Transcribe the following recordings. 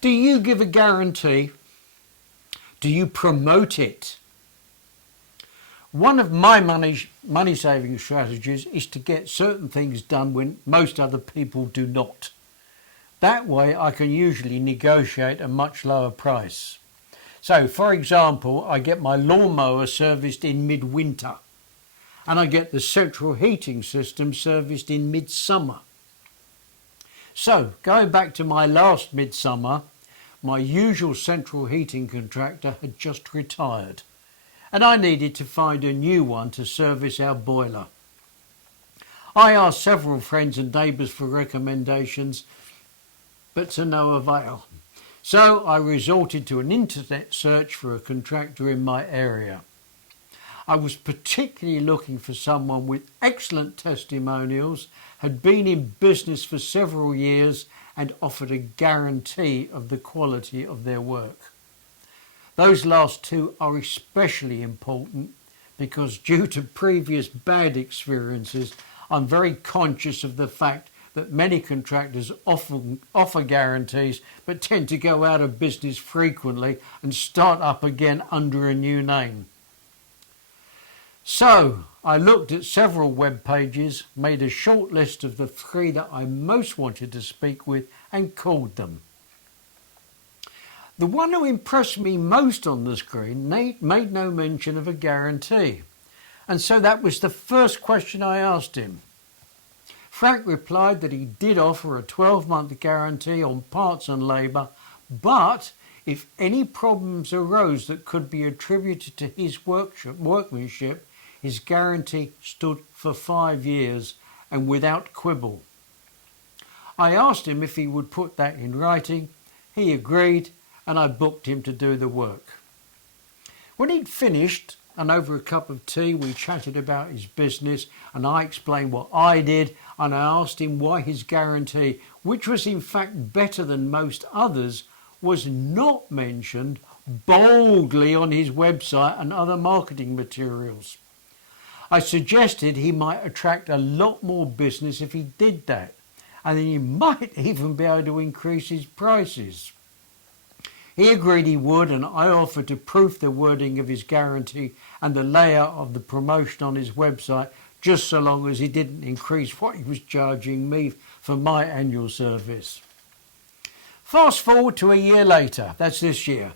Do you give a guarantee? Do you promote it? One of my money saving strategies is to get certain things done when most other people do not. That way I can usually negotiate a much lower price. So, for example, I get my lawnmower serviced in midwinter, and I get the central heating system serviced in midsummer. So, going back to my last midsummer, my usual central heating contractor had just retired, and I needed to find a new one to service our boiler. I asked several friends and neighbours for recommendations, but to no avail. So I resorted to an internet search for a contractor in my area. I was particularly looking for someone with excellent testimonials, had been in business for several years and offered a guarantee of the quality of their work. Those last two are especially important because due to previous bad experiences, I'm very conscious of the fact that many contractors offer guarantees but tend to go out of business frequently and start up again under a new name. So I looked at several web pages, made a short list of the three that I most wanted to speak with and called them. The one who impressed me most on the screen made no mention of a guarantee, and so that was the first question I asked him. Frank replied that he did offer a 12-month guarantee on parts and labour, but if any problems arose that could be attributed to his workmanship, his guarantee stood for 5 years and without quibble. I asked him if he would put that in writing. He agreed, and I booked him to do the work. When he'd finished, and over a cup of tea we chatted about his business, and I explained what I did, and I asked him why his guarantee, which was in fact better than most others, was not mentioned boldly on his website and other marketing materials. I suggested he might attract a lot more business if he did that, and then he might even be able to increase his prices. He agreed he would, and I offered to proof the wording of his guarantee and the layout of the promotion on his website, just so long as he didn't increase what he was charging me for my annual service. Fast forward to a year later, that's this year,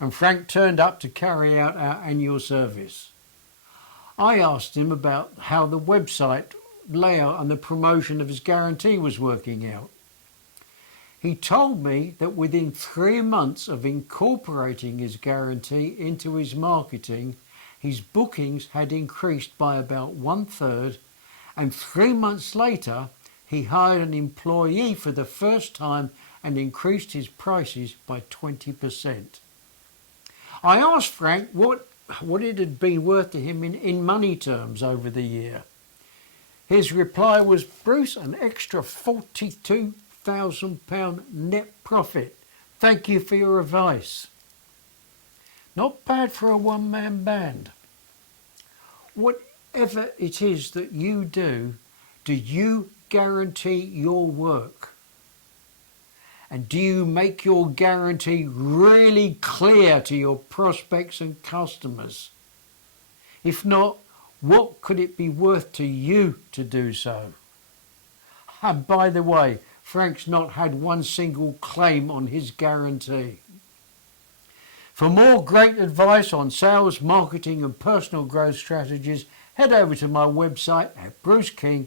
and Frank turned up to carry out our annual service. I asked him about how the website layout and the promotion of his guarantee was working out. He told me that within 3 months of incorporating his guarantee into his marketing, his bookings had increased by about 1/3, and 3 months later he hired an employee for the first time and increased his prices by 20%. I asked Frank what it had been worth to him in money terms over the year. His reply was, "Bruce, an extra £42,000 net profit. Thank you for your advice." Not bad for a one-man band. Whatever it is that you do you guarantee your work? And do you make your guarantee really clear to your prospects and customers? If not, what could it be worth to you to do so? And by the way, Frank's not had one single claim on his guarantee. For more great advice on sales, marketing and personal growth strategies, head over to my website at bruceking.co.uk.